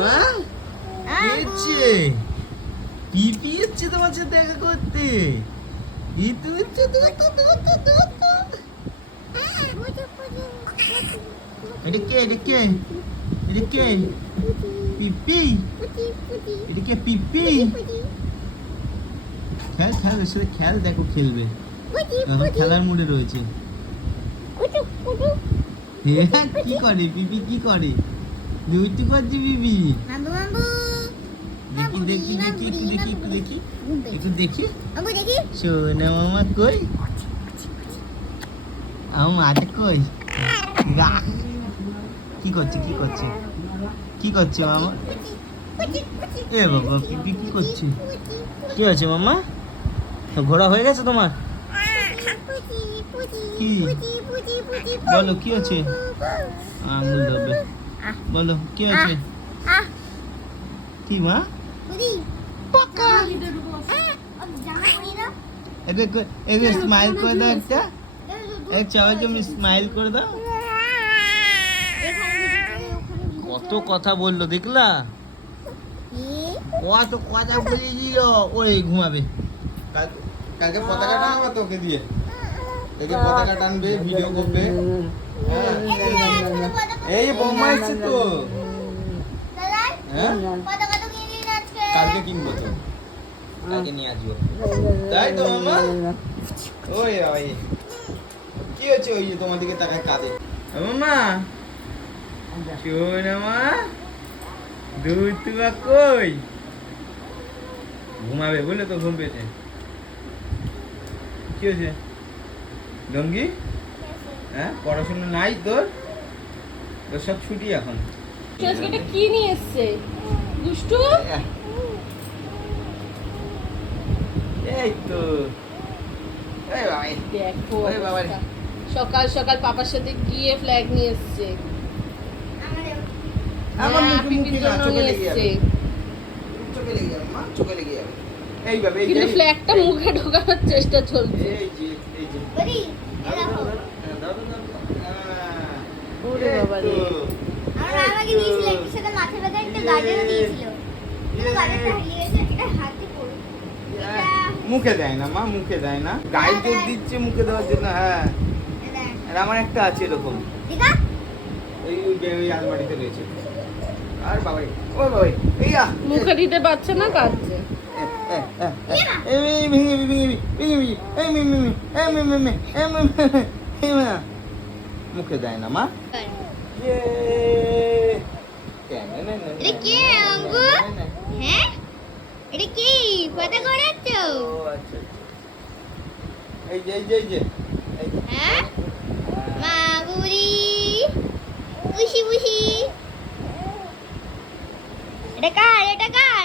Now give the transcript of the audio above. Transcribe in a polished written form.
মা এসছে পিপি এসছে তোমার সাথে দেখা করতে। এটা কে এটা কে এটা কে পিপি এটা কে পিপি খেল খেল এর সাথে খেল দেখো খেলবে এখন খেলার মুডে রয়েছে। কি করে পিপি কি করে দুইটি করছে পিপি দেখি দেখি দেখি দেখি দেখি একটু দেখি সোনা মামা কই আমার মাটা কই কি করছে কি করছে কি করছে মামা এ বাবা পিপি কি করছে কি আছে মামা ঘোরা হয়ে গেছে তোমার কি বলো কি আছে আঙুল ধরবে বলো কি আছে কি মা এটা স্মাইল করে দাও একটা সবাইকে স্মাইল করে দাও কত কথা বললো দেখলা কত কথা বলে দিল ওই ঘুমাবে কালকে পতাকা টানবা তোকে দিয়ে দেখে পতাকা টানবে ভিডিও করবে এই বৌমা এসছে তো হ্যাঁ কালকে কিনবো তো কালকে নিয়ে আসবো তাই তো মামা ওই ভাই কি হচ্ছে ওই তোমার দিকে তাকায় কাঁদে মামা শোন মা দুধ তুয়া কই ঘুমাবে বলে তো ঘুম পেয়েছে কি হয়েছে লঙ্গি হ্যাঁ পড়াশোনা নাই তোর তোর সব ছুটি এখন আজকে কি নিয়ে এসছে দুষ্টু এই তো এই ভাই দেখো ওই বাবা রে সকাল সকাল পাপার সাথে গিয়ে ফ্ল্যাগ নিয়ে এসছে আমার হ্যাঁ, মুখে মুখে পিপির না জন্য চোখে নিয়ে লেগে যাবে এসছে। চোখে লেগে যাবে মা চোখে লেগে যাবে এইভাবে এই কিন্তু যে ফ্ল্যাগটা মুখে ঢোকানোর চেষ্টা চলছে এই যে দাও, দাও, দাও, দাও, দাও। ওরে এই বাবা রে। তো। আমার মা আমাকে দিয়েছিল একটু সাথে মাথা ব্যথা একটা গাজরও দিয়েছিল কিন্তু গাজরটা হারিয়ে গেছে এটা হাতে পড়ে এটা মুখে দেয় না মা মুখে দেয় না গায়ে জোর দিচ্ছে মুখে দেওয়ার জন্য হ্যাঁ আর আমার একটা আছে এরকম দিদা ওই আলমারিতে রয়েছে আর বাবাই ও বাবাই এইয়া মুখে দিতে পারছে না কাঁদছে এই ভেঙে ভেঙে ভেঙে এই মিমি এই মিমি এই মিমি মুখে দেয় না মা এটা কে আঙ্গু হ্যাঁ এটা কি কথা করাচ্ছ এই যে এই যে এই যে হ্যাঁ মা গুরি বুশি বুশি এটা কার